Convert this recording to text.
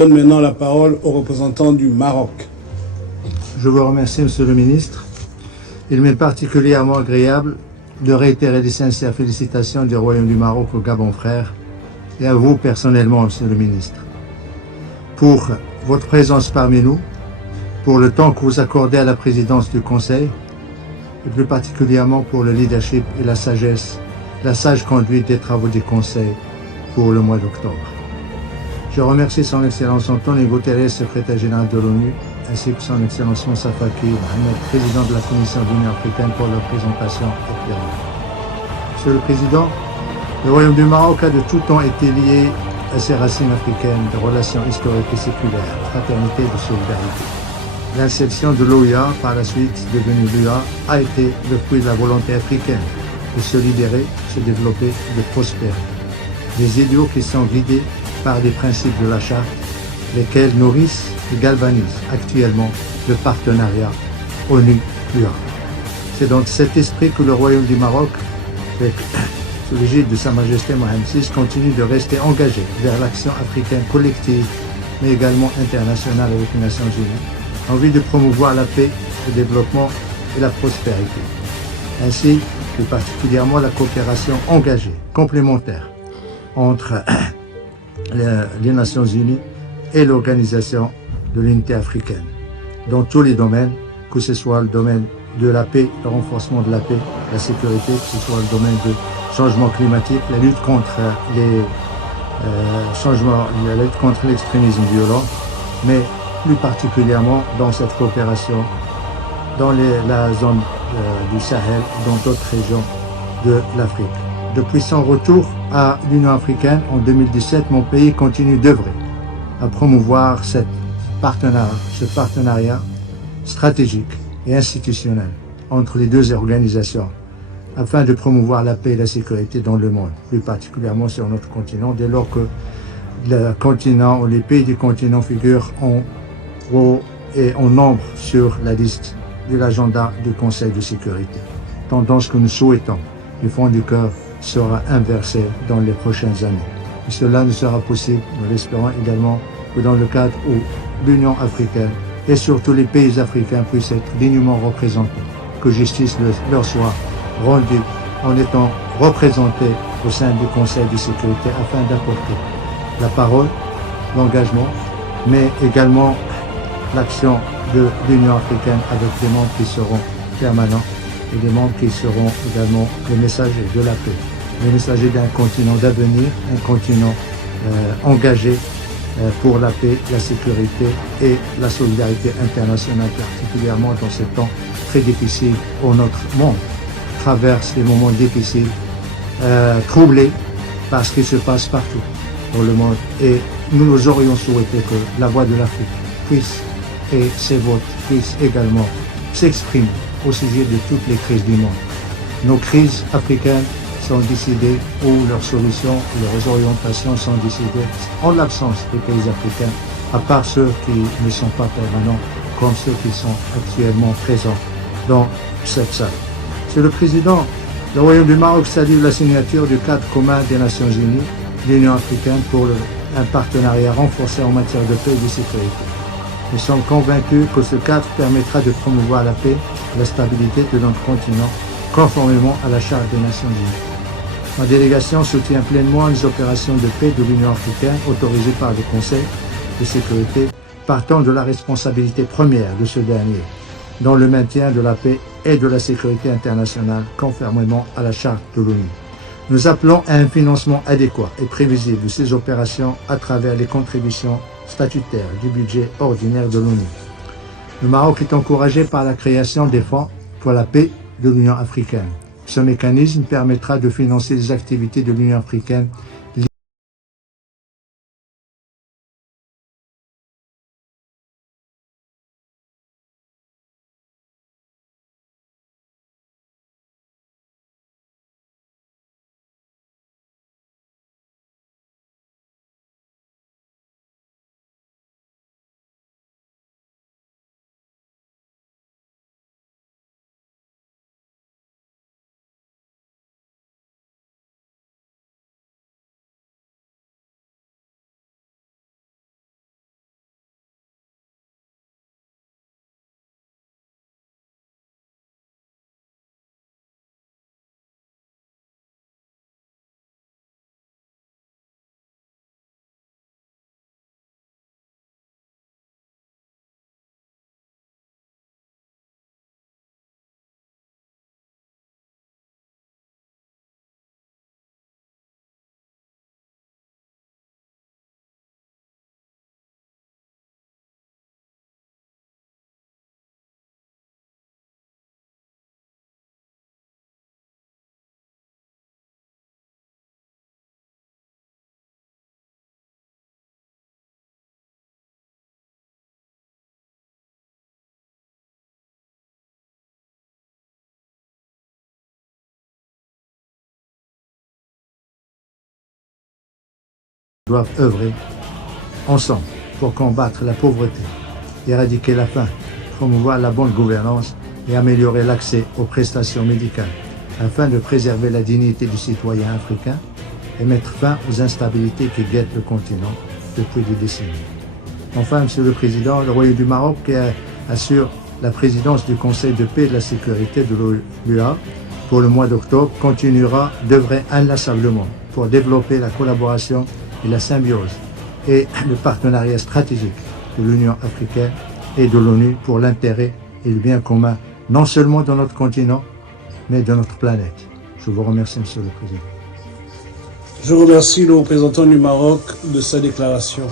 Je donne maintenant la parole au représentant du Maroc. Je vous remercie, Monsieur le ministre. Il m'est particulièrement agréable de réitérer les sincères félicitations du Royaume du Maroc au Gabon frère et à vous personnellement, Monsieur le ministre, pour votre présence parmi nous, pour le temps que vous accordez à la présidence du Conseil et plus particulièrement pour le leadership et la sagesse, la sage conduite des travaux du Conseil pour le mois d'octobre. Je remercie Son Excellence Antonio Guterres, secrétaire général de l'ONU, ainsi que Son Excellence Moussa Faki Mohamed, président de la Commission de l'Union africaine pour leur présentation éclairante. Monsieur le Président, le Royaume du Maroc a de tout temps été lié à ses racines africaines de relations historiques et séculaires, fraternité et de solidarité. L'inception de l'OUA, par la suite devenue l'UA, a été le fruit de la volonté africaine de se libérer, se développer, de prospérer. Des idéaux qui sont guidés par des principes de la charte, lesquels nourrissent et galvanisent actuellement le partenariat ONU-UA. C'est dans cet esprit que le Royaume du Maroc, sous l'égide de Sa Majesté Mohamed VI, continue de rester engagé vers l'action africaine collective, mais également internationale avec les Nations Unies, en vue de promouvoir la paix, le développement et la prospérité. Ainsi, plus particulièrement la coopération engagée, complémentaire, entre les Nations Unies et l'Organisation de l'Unité africaine, dans tous les domaines, que ce soit le domaine de la paix, le renforcement de la paix, la sécurité, que ce soit le domaine du changement climatique, la lutte contre les changements, la lutte contre l'extrémisme violent, mais plus particulièrement dans cette coopération dans la zone du Sahel, dans d'autres régions de l'Afrique. Depuis son retour à l'Union africaine en 2017, mon pays continue d'œuvrer à promouvoir ce partenariat stratégique et institutionnel entre les deux organisations afin de promouvoir la paix et la sécurité dans le monde, plus particulièrement sur notre continent, dès lors que le continent ou les pays du continent figurent en haut et en nombre sur la liste de l'agenda du Conseil de sécurité. Tendance que nous souhaitons, du fond du cœur, sera inversée dans les prochaines années. Et cela ne sera possible, nous l'espérons également, que dans le cadre où l'Union africaine et surtout les pays africains puissent être dignement représentés, que justice leur soit rendue en étant représentés au sein du Conseil de sécurité afin d'apporter la parole, l'engagement, mais également l'action de l'Union africaine avec des membres qui seront permanents et des membres qui seront également les messagers de la paix, les messagers d'un continent d'avenir, un continent engagé pour la paix, la sécurité et la solidarité internationale, particulièrement dans ces temps très difficiles où notre monde traverse des moments difficiles, troublés par ce qui se passe partout dans le monde. Et nous aurions souhaité que la voix de l'Afrique puisse, et ses votes puissent également s'exprimer au sujet de toutes les crises du monde. Nos crises africaines sont décidées ou leurs solutions, leurs orientations sont décidées en l'absence des pays africains, à part ceux qui ne sont pas permanents, comme ceux qui sont actuellement présents dans cette salle. Monsieur le Président, le Royaume du Maroc salue la signature du cadre commun des Nations Unies, l'Union africaine pour un partenariat renforcé en matière de paix et de sécurité. Nous sommes convaincus que ce cadre permettra de promouvoir la paix et la stabilité de notre continent, conformément à la Charte des Nations Unies. Ma délégation soutient pleinement les opérations de paix de l'Union africaine autorisées par le Conseil de sécurité, partant de la responsabilité première de ce dernier, dans le maintien de la paix et de la sécurité internationale, conformément à la Charte de l'ONU. Nous appelons à un financement adéquat et prévisible de ces opérations à travers les contributions statutaires du budget ordinaire de l'ONU. Le Maroc est encouragé par la création des fonds pour la paix de l'Union africaine. Ce mécanisme permettra de financer les activités de l'Union africaine doivent œuvrer ensemble pour combattre la pauvreté, éradiquer la faim, promouvoir la bonne gouvernance et améliorer l'accès aux prestations médicales afin de préserver la dignité du citoyen africain et mettre fin aux instabilités qui guettent le continent depuis des décennies. Enfin, Monsieur le Président, le Royaume du Maroc, qui assure la présidence du Conseil de paix et de la sécurité de l'OUA pour le mois d'octobre, continuera d'œuvrer inlassablement pour développer la collaboration et la symbiose et le partenariat stratégique de l'Union africaine et de l'ONU pour l'intérêt et le bien commun, non seulement de notre continent, mais de notre planète. Je vous remercie, Monsieur le Président. Je remercie le représentant du Maroc de sa déclaration.